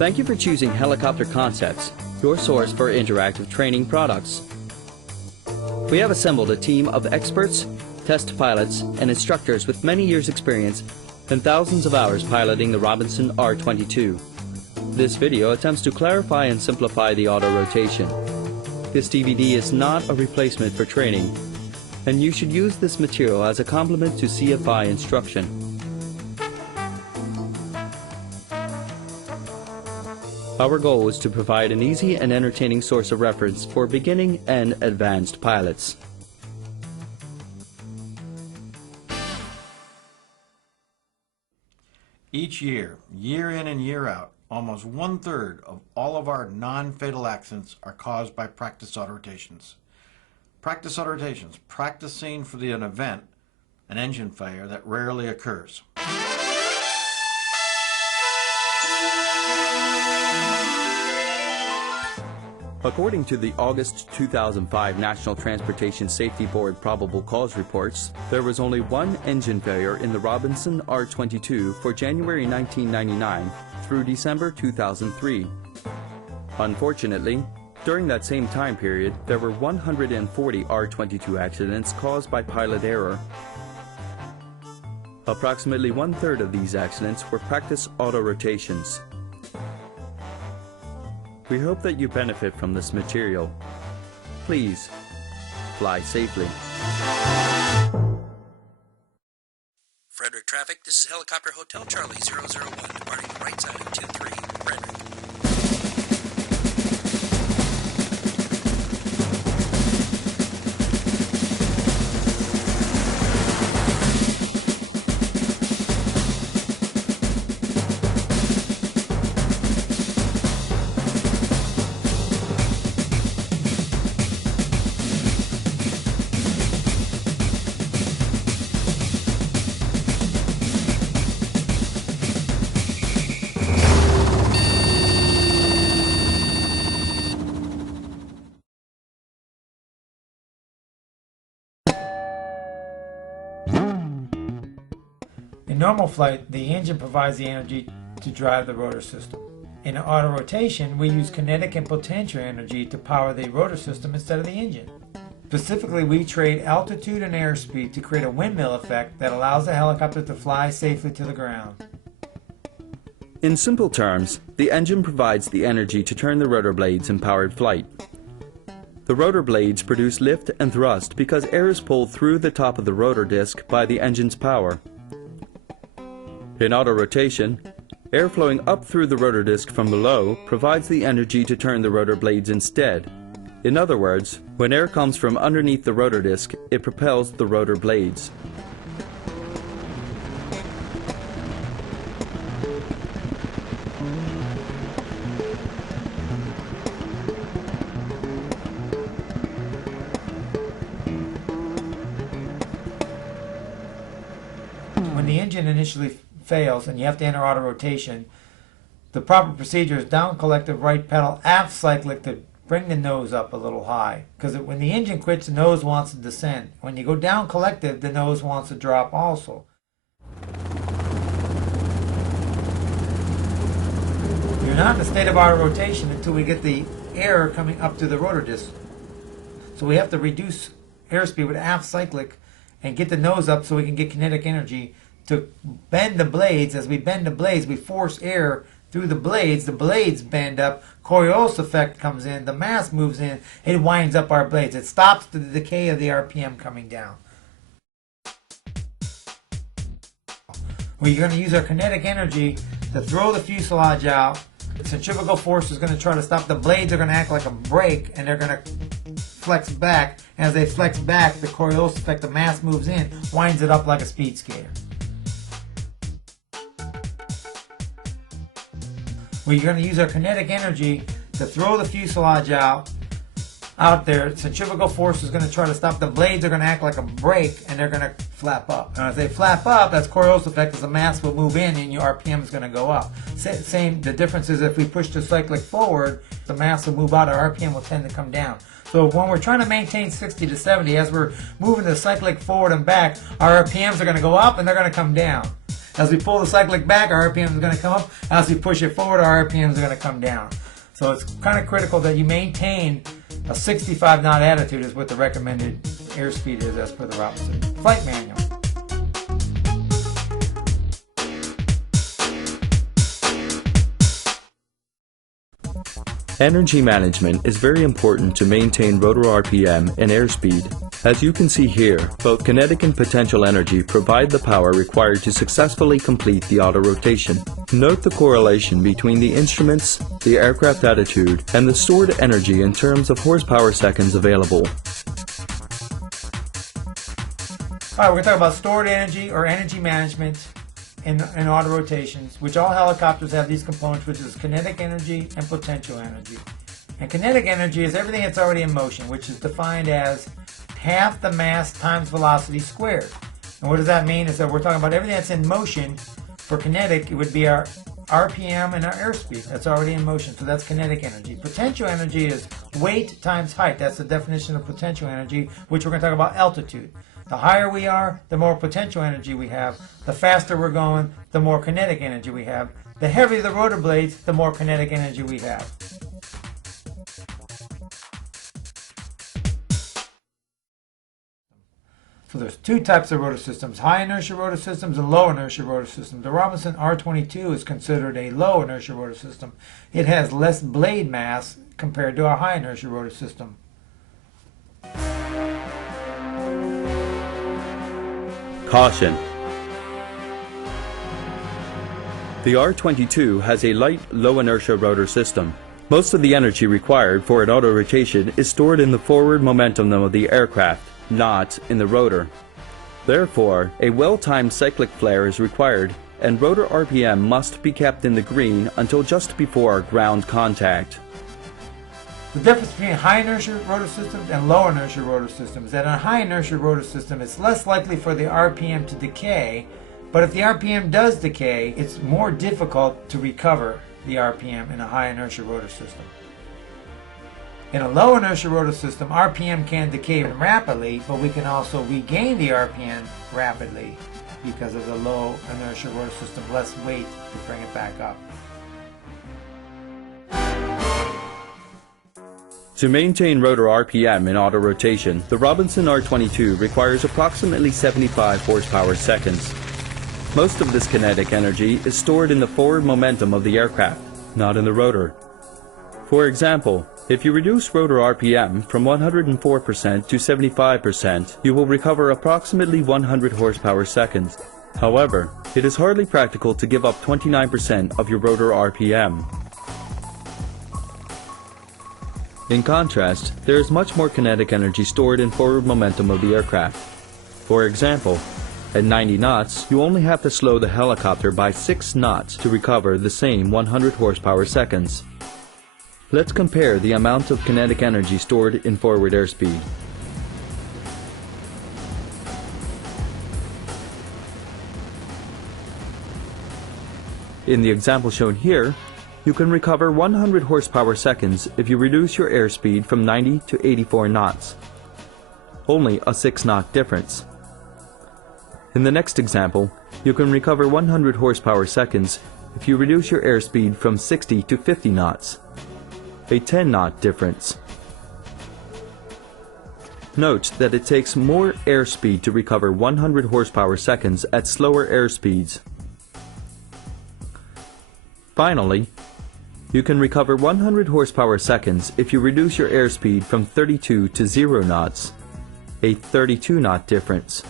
Thank you for choosing Helicopter Concepts, your source for interactive training products. We have assembled a team of experts, test pilots, and instructors with many years' experience and thousands of hours piloting the Robinson R22. This video attempts to clarify and simplify the auto rotation. This DVD is not a replacement for training, and you should use this material as a complement to CFI instruction. Our goal is to provide an easy and entertaining source of reference for beginning and advanced pilots. Each year, year in and year out, almost 1/3 of all of our non-fatal accidents are caused by practice auto rotations. Practice auto rotations, practicing for an event, an engine failure that rarely occurs. According to the August 2005 National Transportation Safety Board probable cause reports, there was only one engine failure in the Robinson R22 for January 1999 through December 2003. Unfortunately, during that same time period, there were 140 R22 accidents caused by pilot error. Approximately 1/3 of these accidents were practice auto rotations. We hope that you benefit from this material. Please, fly safely. Frederick traffic, this is Helicopter Hotel Charlie 001, departing the right side of 23, Frederick. In normal flight, the engine provides the energy to drive the rotor system. In auto rotation, we use kinetic and potential energy to power the rotor system instead of the engine. Specifically, we trade altitude and airspeed to create a windmill effect that allows the helicopter to fly safely to the ground. In simple terms, the engine provides the energy to turn the rotor blades in powered flight. The rotor blades produce lift and thrust because air is pulled through the top of the rotor disc by the engine's power. In auto rotation, air flowing up through the rotor disc from below provides the energy to turn the rotor blades instead. In other words, when air comes from underneath the rotor disc, it propels the rotor blades. When the engine initially fails and you have to enter auto rotation, the proper procedure is down collective right pedal aft cyclic to bring the nose up a little high, because when the engine quits, the nose wants to descend. When you go down collective, the nose wants to drop also. You're not in a state of auto rotation until we get the air coming up to the rotor disc. So we have to reduce airspeed with aft cyclic and get the nose up so we can get kinetic energy to bend the blades. As we bend the blades, we force air through the blades bend up, Coriolis effect comes in, the mass moves in, it winds up our blades. It stops the decay of the RPM coming down. We're going to use our kinetic energy to throw the fuselage out. The centrifugal force is going to try to stop. The blades are going to act like a brake, and they're going to flex back. As they flex back, the Coriolis effect, the mass moves in, winds it up like a speed skater. We're going to use our kinetic energy to throw the fuselage out there. Centrifugal force is going to try to stop. The blades are going to act like a brake, and they're going to flap up. And as they flap up, that's Coriolis effect, as the mass will move in and your RPM is going to go up. The difference is if we push the cyclic forward, the mass will move out, our RPM will tend to come down. So when we're trying to maintain 60 to 70, as we're moving the cyclic forward and back, our RPMs are going to go up and they're going to come down. As we pull the cyclic back, our RPM is going to come up. As we push it forward, our RPM is going to come down. So it's kind of critical that you maintain a 65 knot attitude is what the recommended airspeed is as per the Robinson flight manual. Energy management is very important to maintain rotor RPM and airspeed. As you can see here, both kinetic and potential energy provide the power required to successfully complete the auto rotation. Note the correlation between the instruments, the aircraft attitude, and the stored energy in terms of horsepower seconds available. Alright, we're going to talk about stored energy or energy management in auto rotations, which all helicopters have these components, which is kinetic energy and potential energy. And kinetic energy is everything that's already in motion, which is defined as half the mass times velocity squared. And what does that mean? Is that we're talking about everything that's in motion. For kinetic, it would be our RPM and our airspeed. That's already in motion, so that's kinetic energy. Potential energy is weight times height. That's the definition of potential energy, which we're going to talk about altitude. The higher we are, the more potential energy we have. The faster we're going, the more kinetic energy we have. The heavier the rotor blades, the more kinetic energy we have. So there's two types of rotor systems, high inertia rotor systems and low inertia rotor systems. The Robinson R22 is considered a low inertia rotor system. It has less blade mass compared to a high inertia rotor system. Caution! The R22 has a light, low inertia rotor system. Most of the energy required for an auto rotation is stored in the forward momentum of the aircraft, not in the rotor. Therefore, a well-timed cyclic flare is required, and rotor RPM must be kept in the green until just before ground contact. The difference between high inertia rotor systems and low inertia rotor systems is that in a high inertia rotor system it's less likely for the RPM to decay, but if the RPM does decay, it's more difficult to recover the RPM in a high inertia rotor system. In a low inertia rotor system, RPM can decay rapidly, but we can also regain the RPM rapidly because of the low inertia rotor system, less weight to bring it back up. To maintain rotor RPM in auto rotation, the Robinson R22 requires approximately 75 horsepower seconds. Most of this kinetic energy is stored in the forward momentum of the aircraft, not in the rotor. For example, if you reduce rotor RPM from 104% to 75%, you will recover approximately 100 horsepower seconds. However, it is hardly practical to give up 29% of your rotor RPM. In contrast, there is much more kinetic energy stored in forward momentum of the aircraft. For example, at 90 knots, you only have to slow the helicopter by 6 knots to recover the same 100 horsepower seconds. Let's compare the amount of kinetic energy stored in forward airspeed. In the example shown here, you can recover 100 horsepower seconds if you reduce your airspeed from 90 to 84 knots. Only a 6 knot difference. In the next example, you can recover 100 horsepower seconds if you reduce your airspeed from 60 to 50 knots. A 10 knot difference. Note that it takes more airspeed to recover 100 horsepower seconds at slower airspeeds. Finally, you can recover 100 horsepower seconds if you reduce your airspeed from 32 to 0 knots, a 32 knot difference.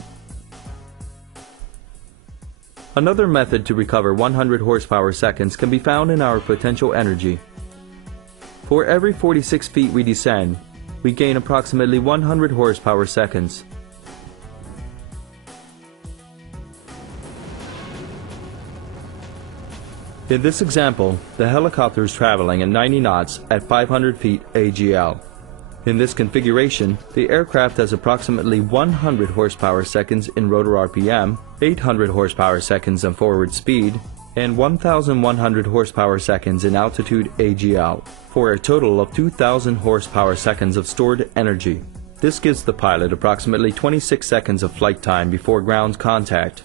Another method to recover 100 horsepower seconds can be found in our potential energy. For every 46 feet we descend, we gain approximately 100 horsepower seconds. In this example, the helicopter is traveling at 90 knots at 500 feet AGL. In this configuration, the aircraft has approximately 100 horsepower seconds in rotor RPM, 800 horsepower seconds in forward speed, and 1,100 horsepower seconds in altitude AGL, for a total of 2,000 horsepower seconds of stored energy. This gives the pilot approximately 26 seconds of flight time before ground contact.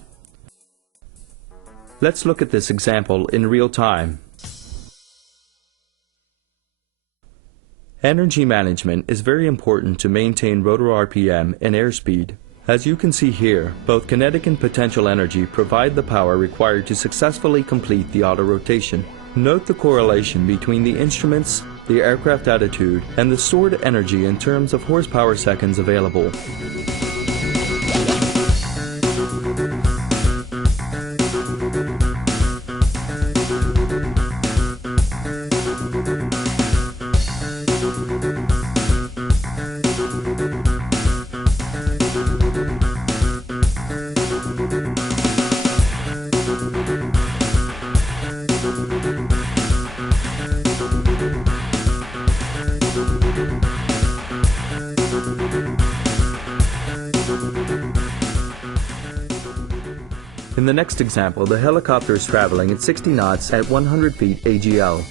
Let's look at this example in real time. Energy management is very important to maintain rotor RPM and airspeed. As you can see here, both kinetic and potential energy provide the power required to successfully complete the auto rotation. Note the correlation between the instruments, the aircraft attitude, and the stored energy in terms of horsepower seconds available. In the next example, the helicopter is traveling at 60 knots at 100 feet AGL.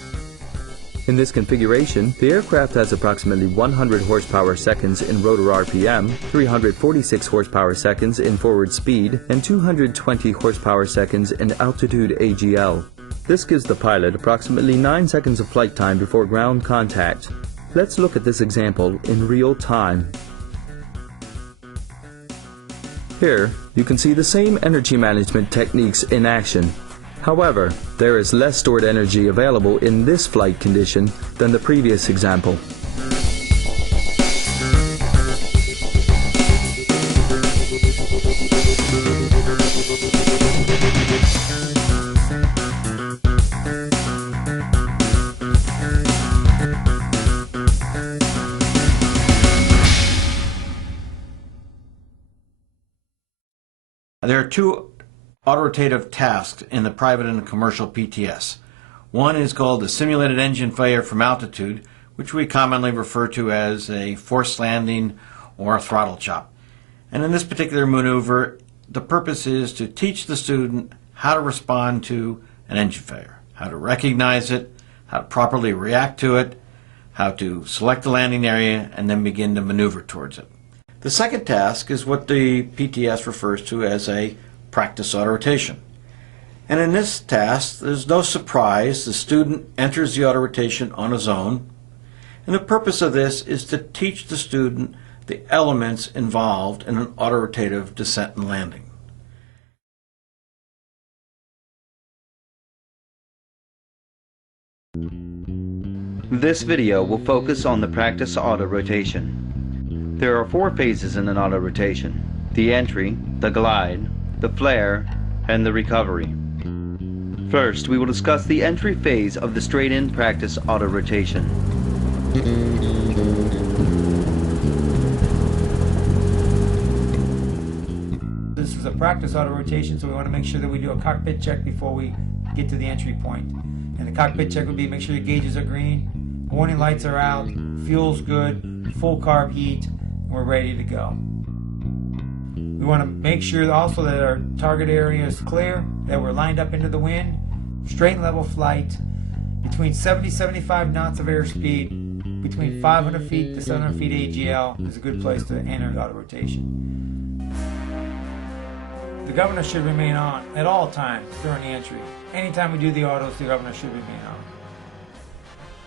In this configuration, the aircraft has approximately 100 horsepower seconds in rotor RPM, 346 horsepower seconds in forward speed, and 220 horsepower seconds in altitude AGL. This gives the pilot approximately 9 seconds of flight time before ground contact. Let's look at this example in real time. Here, you can see the same energy management techniques in action. However, there is less stored energy available in this flight condition than the previous example. There are two autorotative tasks in the private and the commercial PTS. One is called the simulated engine failure from altitude, which we commonly refer to as a forced landing or a throttle chop. And in this particular maneuver, the purpose is to teach the student how to respond to an engine failure, how to recognize it, how to properly react to it, how to select the landing area, and then begin to maneuver towards it. The second task is what the PTS refers to as a practice auto rotation. And in this task, there's no surprise. The student enters the auto rotation on his own. And the purpose of this is to teach the student the elements involved in an auto rotative descent and landing. This video will focus on the practice auto rotation. There are 4 phases in an auto rotation: the entry, the glide, the flare, and the recovery. First, we will discuss the entry phase of the straight-in practice auto rotation. This is a practice auto rotation, so we want to make sure that we do a cockpit check before we get to the entry point. And the cockpit check would be make sure your gauges are green, warning lights are out, fuel's good, full carb heat, and we're ready to go. We want to make sure also that our target area is clear, that we're lined up into the wind, straight and level flight, between 70-75 knots of airspeed, between 500 feet to 700 feet AGL is a good place to enter the auto rotation. The governor should remain on at all times during the entry. Anytime we do the autos, the governor should remain on.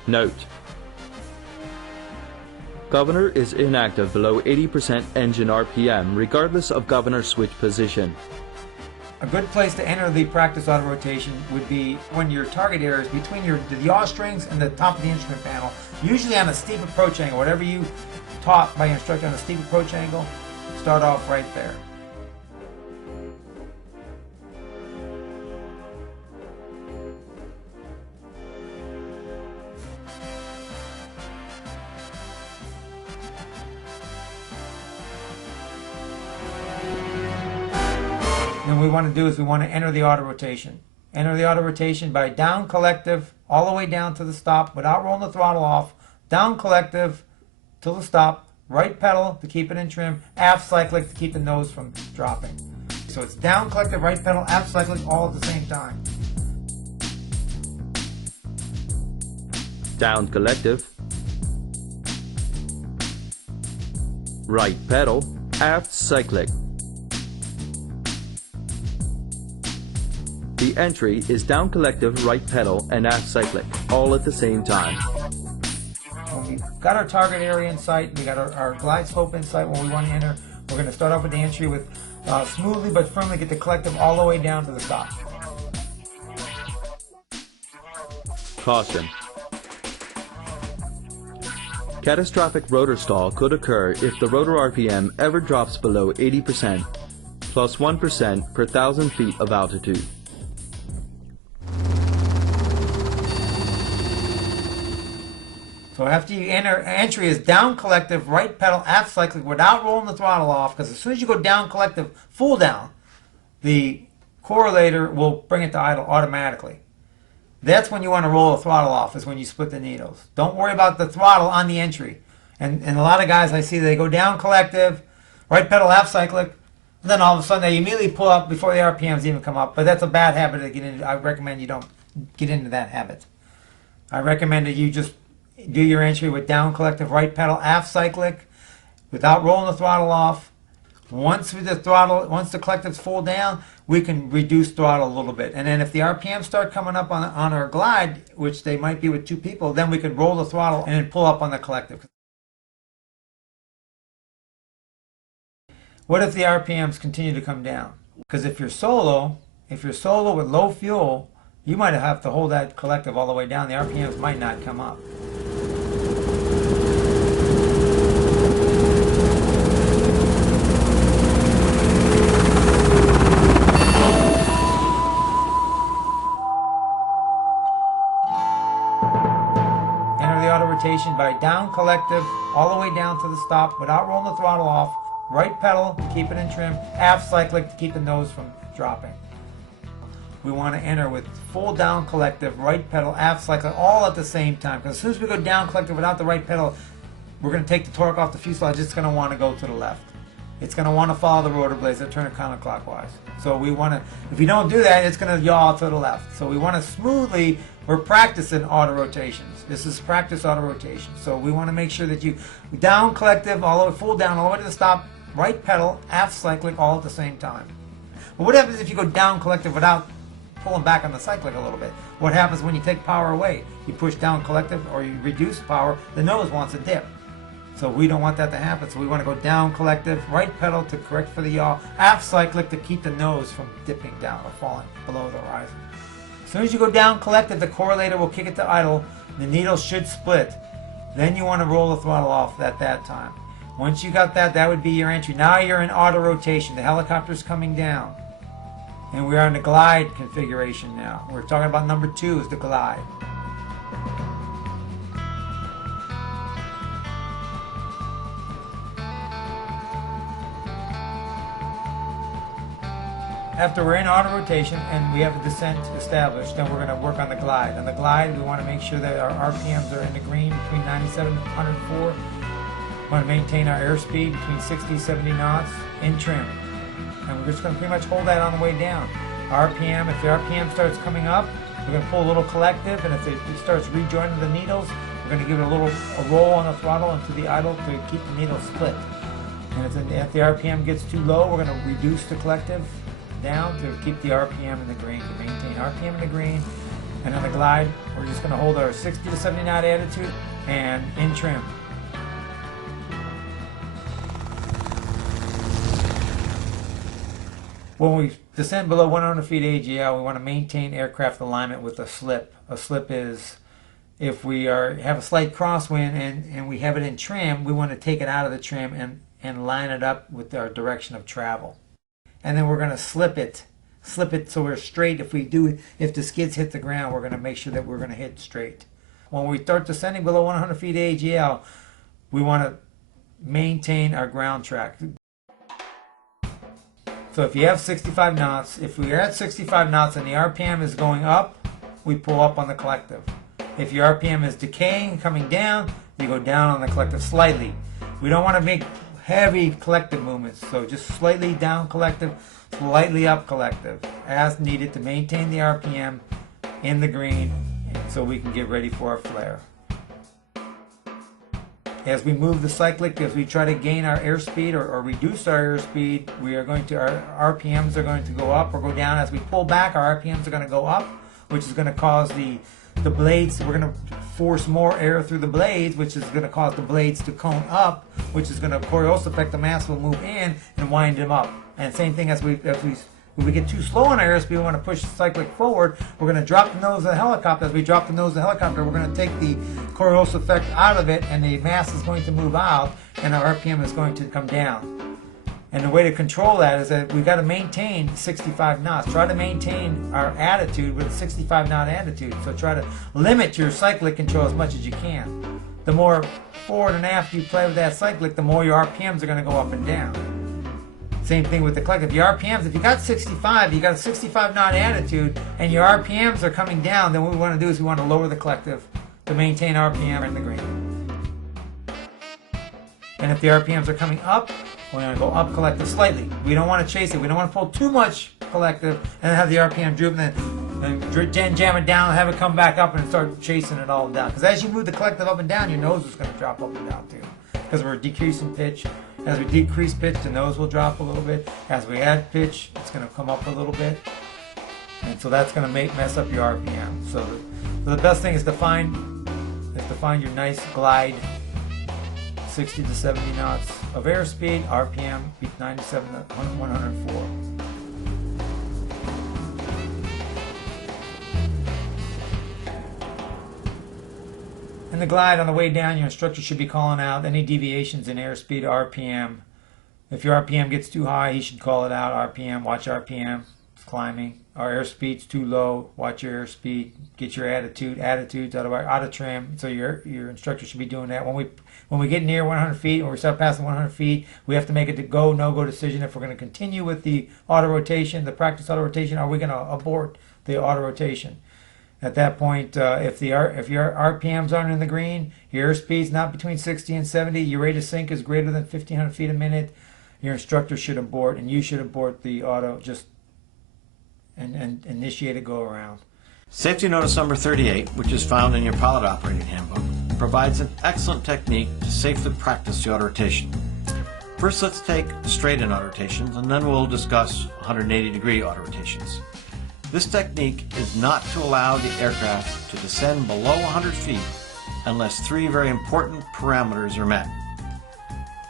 Note: governor is inactive below 80% engine RPM regardless of governor switch position. A good place to enter the practice auto rotation would be when your target area is between the yaw strings and the top of the instrument panel, usually on a steep approach angle. Whatever you taught by your instructor on a steep approach angle, start off right there. And what we want to do is we want to enter the auto rotation. Enter the auto rotation by down collective all the way down to the stop without rolling the throttle off. Down collective till the stop. Right pedal to keep it in trim. Aft cyclic to keep the nose from dropping. So it's down collective, right pedal, aft cyclic all at the same time. Down collective, right pedal, aft cyclic. The entry is down collective, right pedal, and aft cyclic, all at the same time. When we've got our target area in sight, we got our glide slope in sight when we want to enter, we're going to start off with the entry with smoothly but firmly get the collective all the way down to the stop. Caution. Catastrophic rotor stall could occur if the rotor RPM ever drops below 80%, plus 1% per 1,000 feet of altitude. So after you enter, entry is down collective, right pedal, aft cyclic without rolling the throttle off, because as soon as you go down collective, full down, the correlator will bring it to idle automatically. That's when you want to roll the throttle off, is when you split the needles. Don't worry about the throttle on the entry. And a lot of guys I see, they go down collective, right pedal, aft cyclic, and then all of a sudden they immediately pull up before the RPMs even come up. But that's a bad habit to get into. I recommend you don't get into that habit. I recommend that you just do your entry with down collective, right pedal, aft cyclic, without rolling the throttle off. Once the collectives full down, we can reduce throttle a little bit. And then if the RPMs start coming up on our glide, which they might be with two people, then we can roll the throttle and then pull up on the collective. What if the RPMs continue to come down? Because if you're solo with low fuel, you might have to hold that collective all the way down. The RPMs might not come up. Enter the auto rotation by down collective all the way down to the stop without rolling the throttle off. Right pedal to keep it in trim, aft cyclic to keep the nose from dropping. We want to enter with full down collective, right pedal, aft cyclic, all at the same time. Because as soon as we go down collective without the right pedal, we're going to take the torque off the fuselage. It's going to want to go to the left. It's going to want to follow the rotor blades that turn counterclockwise. So we want to, if you don't do that, it's going to yaw to the left. So we want to smoothly, we're practicing auto rotations. This is practice auto rotation. So we want to make sure that you down collective, all the way, full down, all the way to the stop, right pedal, aft cyclic, all at the same time. But what happens if you go down collective without pulling back on the cyclic a little bit? What happens when you take power away? You push down collective or you reduce power, the nose wants to dip. So we don't want that to happen. So we want to go down collective, right pedal to correct for the yaw, aft cyclic to keep the nose from dipping down or falling below the horizon. As soon as you go down collective, the correlator will kick it to idle. The needle should split. Then you want to roll the throttle off at that time. Once you got that, that would be your entry. Now you're in auto rotation. The helicopter's coming down. And we are in the glide configuration now. We're talking about number 2 is the glide. After we're in auto rotation and we have a descent established, then we're going to work on the glide. On the glide, we want to make sure that our RPMs are in the green between 97 and 104. We want to maintain our airspeed between 60 70 knots in trim. And we're just going to pretty much hold that on the way down. RPM, if the RPM starts coming up, we're going to pull a little collective, and if it starts rejoining the needles, we're going to give it a roll on the throttle into the idle to keep the needle split. And if the RPM gets too low, we're going to reduce the collective down to keep the RPM in the green, to maintain RPM in the green. And on the glide, we're just going to hold our 60 to 70 knot attitude and in trim. When we descend below 100 feet AGL, we want to maintain aircraft alignment with a slip. A slip is if we have a slight crosswind and we have it in trim, we want to take it out of the trim and line it up with our direction of travel. And then we're going to slip it so we're straight. If the skids hit the ground, we're going to make sure that we're going to hit straight. When we start descending below 100 feet AGL, we want to maintain our ground track. So if you have 65 knots, if we are at 65 knots and the RPM is going up, we pull up on the collective. If your RPM is decaying, coming down, you go down on the collective slightly. We don't want to make heavy collective movements, so just slightly down collective, slightly up collective, as needed to maintain the RPM in the green so we can get ready for our flare. As we move the cyclic, as we try to gain our airspeed or reduce our airspeed, our RPMs are going to go up or go down. As we pull back, our RPMs are going to go up, which is going to cause the blades, we're going to force more air through the blades, which is going to cause the blades to cone up, which is going to Coriolis effect, the mass will move in and wind them up. And same thing when we get too slow on our airspeed, we want to push the cyclic forward, we're going to drop the nose of the helicopter. As we drop the nose of the helicopter, we're going to take the Coriolis effect out of it, and the mass is going to move out, and our RPM is going to come down. And the way to control that is that we've got to maintain 65 knots. Try to maintain our attitude with a 65 knot attitude. So try to limit your cyclic control as much as you can. The more forward and aft you play with that cyclic, the more your RPMs are going to go up and down. Same thing with the collective. Your RPMs, if you got 65, you got a 65 knot attitude, and your RPMs are coming down, then what we want to do is we want to lower the collective to maintain RPM in the green. And if the RPMs are coming up, we're going to go up collective slightly. We don't want to chase it. We don't want to pull too much collective and have the RPM droop and then jam it down and have it come back up and start chasing it all down. Because as you move the collective up and down, your nose is going to drop up and down too. Because we're decreasing pitch. As we decrease pitch, the nose will drop a little bit. As we add pitch, it's going to come up a little bit. And so that's going to mess up your RPM. So the best thing is to find your nice glide, 60 to 70 knots of airspeed, RPM, 97 to 104. In the glide, on the way down, your instructor should be calling out any deviations in airspeed, RPM. If your RPM gets too high, he should call it out. RPM, watch RPM, it's climbing. Our airspeed's too low, watch your airspeed. Get your attitudes out of trim. So your instructor should be doing that. When we get near 100 feet, or we start passing 100 feet, we have to make a go, no-go decision if we're going to continue with the auto rotation, the practice auto rotation, or are we going to abort the auto rotation. At that point, if your RPMs aren't in the green, your airspeed's not between 60 and 70, your rate of sink is greater than 1,500 feet a minute, your instructor should abort, and you should abort the auto and initiate a go-around. Safety Notice number 38, which is found in your pilot operating handbook, provides an excellent technique to safely practice the auto rotation. First, let's take straight-in auto rotations, and then we'll discuss 180-degree auto rotations. This technique is not to allow the aircraft to descend below 100 feet unless three very important parameters are met.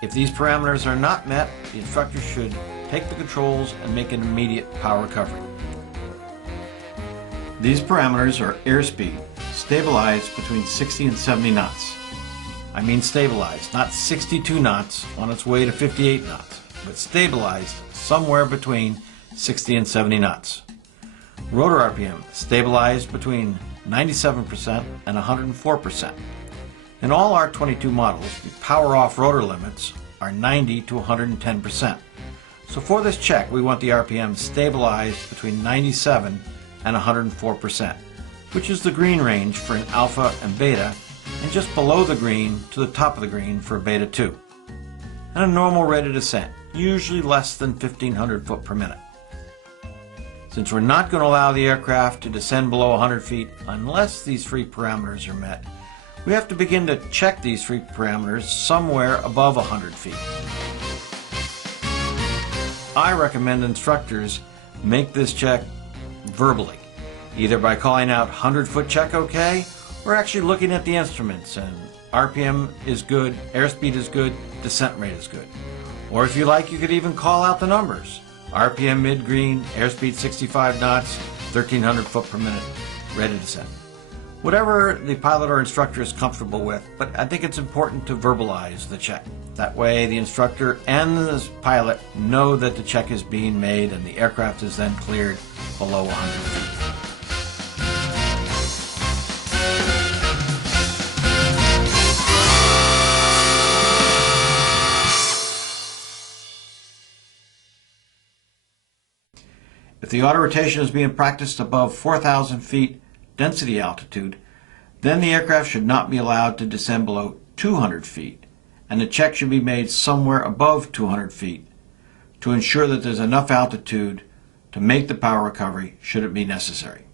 If these parameters are not met, the instructor should take the controls and make an immediate power recovery. These parameters are airspeed, stabilized between 60 and 70 knots. I mean stabilized, not 62 knots on its way to 58 knots, but stabilized somewhere between 60 and 70 knots. Rotor RPM stabilized between 97% and 104%. In all our 22 models, the power off rotor limits are 90 to 110%. So for this check, we want the RPM stabilized between 97 and 104%, which is the green range for an alpha and beta, and just below the green to the top of the green for a beta 2. And a normal rate of descent, usually less than 1,500 foot per minute. Since we're not going to allow the aircraft to descend below 100 feet unless these three parameters are met, we have to begin to check these three parameters somewhere above 100 feet. I recommend instructors make this check verbally, either by calling out 100-foot check okay, or actually looking at the instruments and RPM is good, airspeed is good, descent rate is good. Or if you like, you could even call out the numbers. RPM mid-green, airspeed 65 knots, 1,300 foot per minute, ready to descend. Whatever the pilot or instructor is comfortable with, but I think it's important to verbalize the check. That way the instructor and the pilot know that the check is being made and the aircraft is then cleared below 100 feet. If the auto rotation is being practiced above 4,000 feet density altitude, then the aircraft should not be allowed to descend below 200 feet, and the check should be made somewhere above 200 feet to ensure that there's enough altitude to make the power recovery should it be necessary.